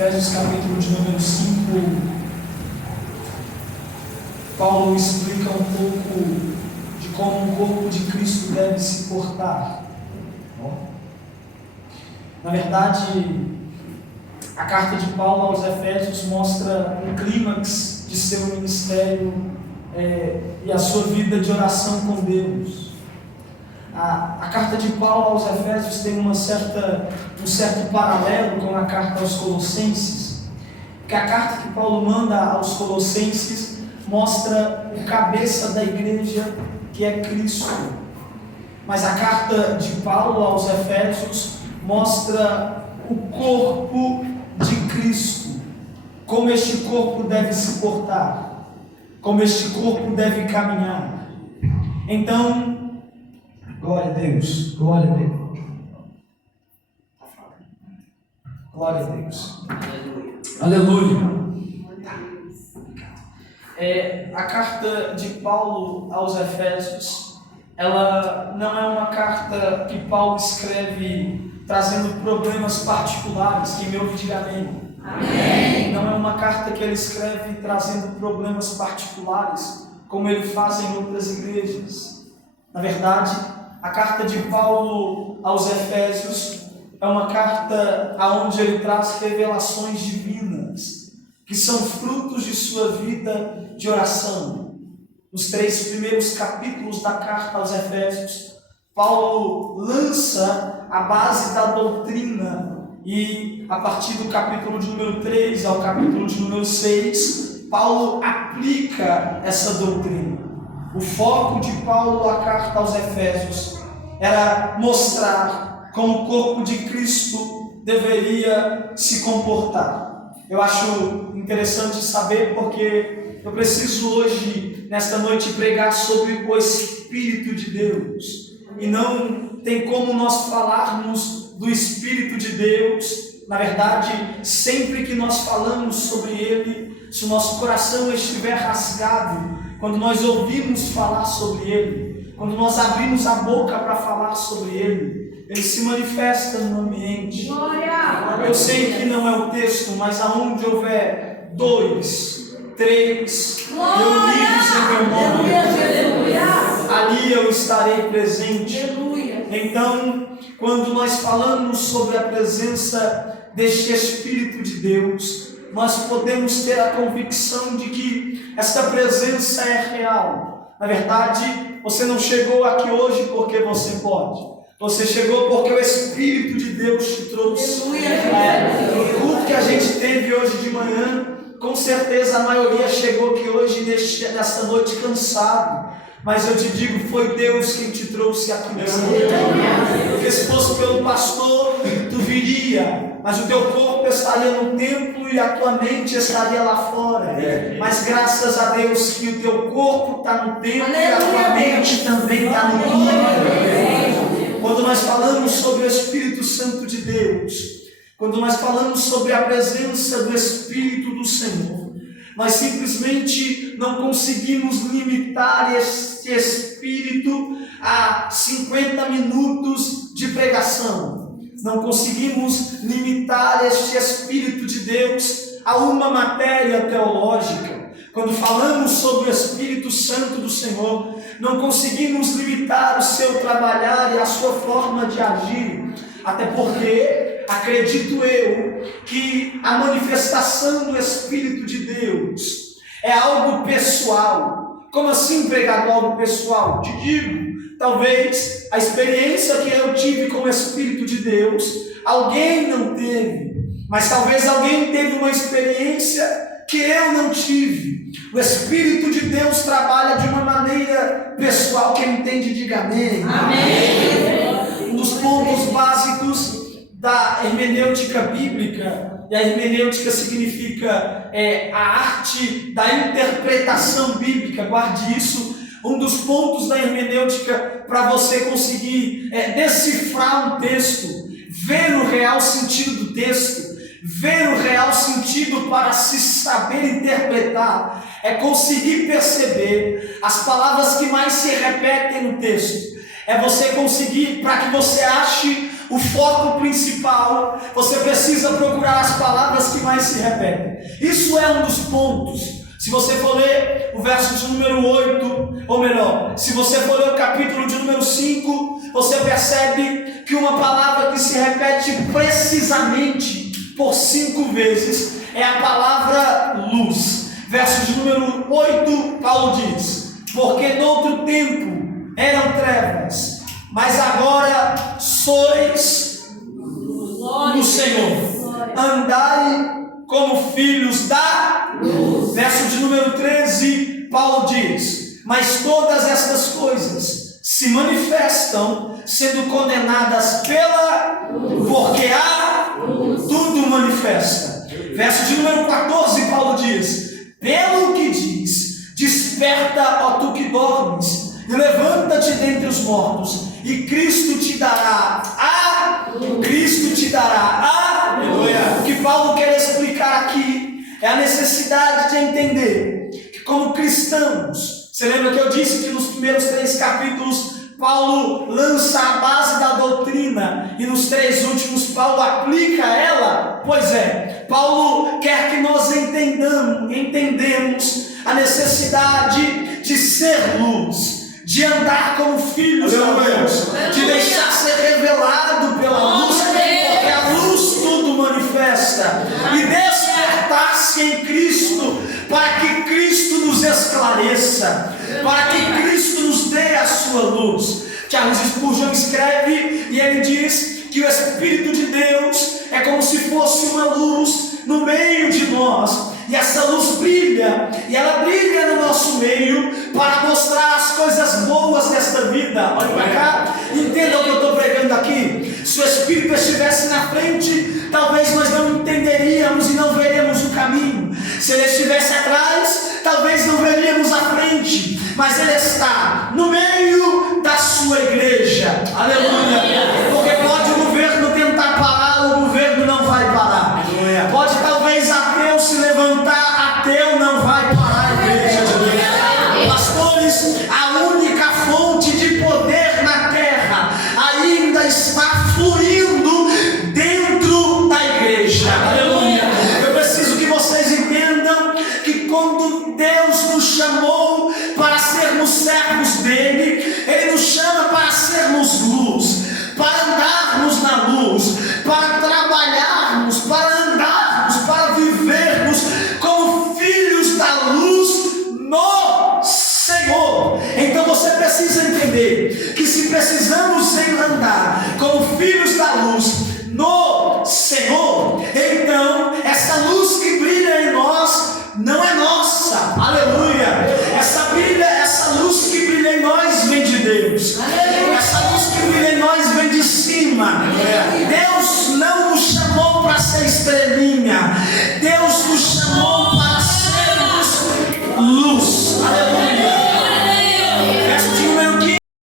Efésios capítulo de número 5, Paulo explica um pouco de como o corpo de Cristo deve se portar. Na verdade, a carta de Paulo aos Efésios mostra um clímax de seu ministério e a sua vida de oração com Deus. A carta de Paulo aos Efésios tem um certo paralelo com a carta aos Colossenses, porque a carta que Paulo manda aos Colossenses mostra o cabeça da igreja, que é Cristo. Mas a carta de Paulo aos Efésios mostra o corpo de Cristo, como este corpo deve se portar, como este corpo deve caminhar. Então, glória a Deus, glória a Deus, glória a Deus, aleluia. A carta de Paulo aos Efésios, ela não é uma carta que Paulo escreve trazendo problemas particulares. Quem me ouve, diga amém. Amém. Não é uma carta que ele escreve trazendo problemas particulares, como ele faz em outras igrejas. Na verdade, a carta de Paulo aos Efésios é uma carta onde ele traz revelações divinas, que são frutos de sua vida de oração. Nos 3 primeiros capítulos da carta aos Efésios, Paulo lança a base da doutrina, e a partir do capítulo de número 3 ao capítulo de número 6, Paulo aplica essa doutrina. O foco de Paulo na carta aos Efésios era mostrar como o corpo de Cristo deveria se comportar. Eu acho interessante saber, porque eu preciso hoje, nesta noite, pregar sobre o Espírito de Deus. E não tem como nós falarmos do Espírito de Deus. Na verdade, sempre que nós falamos sobre Ele, se o nosso coração estiver rasgado, quando nós ouvimos falar sobre Ele, quando nós abrimos a boca para falar sobre Ele se manifesta no ambiente. Glória! Eu sei que não é o texto, mas aonde houver 2, 3 reunidos em meu nome, ali eu estarei presente. Aleluia. Então, quando nós falamos sobre a presença deste Espírito de Deus, nós podemos ter a convicção de que esta presença é real. Na verdade, você não chegou aqui hoje porque você pode. Você chegou porque o Espírito de Deus te trouxe. O culto que a gente teve hoje de manhã, com certeza a maioria chegou aqui hoje, nesta noite, cansado. Mas eu te digo, foi Deus quem te trouxe aqui nessa noite. Porque se fosse pelo pastor, tu viria, mas o teu corpo estaria no templo e a tua mente estaria lá fora. Mas graças a Deus que o teu corpo está no templo e a tua mente também está no templo. Quando nós falamos sobre o Espírito Santo de Deus, quando nós falamos sobre a presença do Espírito do Senhor, nós simplesmente não conseguimos limitar este Espírito a 50 minutos de pregação. Não conseguimos limitar este Espírito de Deus a uma matéria teológica. Quando falamos sobre o Espírito Santo do Senhor, não conseguimos limitar o seu trabalhar e a sua forma de agir. Até porque, acredito eu, que a manifestação do Espírito de Deus é algo pessoal. Como assim, pregador, algo pessoal? Te digo, talvez a experiência que eu tive com o Espírito de Deus, alguém não teve. Mas talvez alguém teve uma experiência que eu não tive. O Espírito de Deus trabalha de uma maneira pessoal. Quem entende, diga amém. Amém. Um dos pontos básicos da hermenêutica bíblica, e a hermenêutica significa a arte da interpretação bíblica, guarde isso. Um dos pontos da hermenêutica para você conseguir decifrar um texto, ver o real sentido do texto, ver o real sentido para se saber interpretar, é conseguir perceber as palavras que mais se repetem no texto. É você conseguir, para que você ache o foco principal, você precisa procurar as palavras que mais se repetem. Isso é um dos pontos. Se você for ler o verso de número 8, ou melhor, se você for ler o capítulo de número 5, você percebe que uma palavra que se repete precisamente por 5 vezes é a palavra luz. Verso de número 8, Paulo diz: porque noutro tempo eram trevas, mas agora sois no Senhor. Andai como filhos da luz. Verso de número 13, Paulo diz: mas todas estas coisas se manifestam sendo condenadas pela luz, porque a luz tudo manifesta. Verso de número 14, Paulo diz: pelo que diz, desperta, ó tu que dormes, e levanta-te dentre os mortos, e Cristo te dará o que Paulo quer explicar aqui é a necessidade de entender que, como cristãos, você lembra que eu disse que nos primeiros 3 capítulos Paulo lança a base da doutrina e nos 3 últimos Paulo aplica ela? Pois é, Paulo quer que nós entendemos a necessidade de ser luz, de andar como filhos da luz, de deixar ser revelado pela luz, porque a luz tudo manifesta, e despertar-se em Cristo, para que Cristo nos esclareça, para que Cristo nos dê a sua luz. Charles Spurgeon escreve e ele diz que o Espírito de Deus é como se fosse uma luz no meio de nós, e essa luz brilha, e ela brilha no nosso meio para mostrar as coisas boas desta vida. Olha para cá, entenda o que eu estou pregando aqui. Se o Espírito estivesse na frente, talvez nós não entenderíamos e não veríamos o caminho. Se ele estivesse atrás, talvez não veríamos a frente, mas ele está no meio da sua igreja. Aleluia.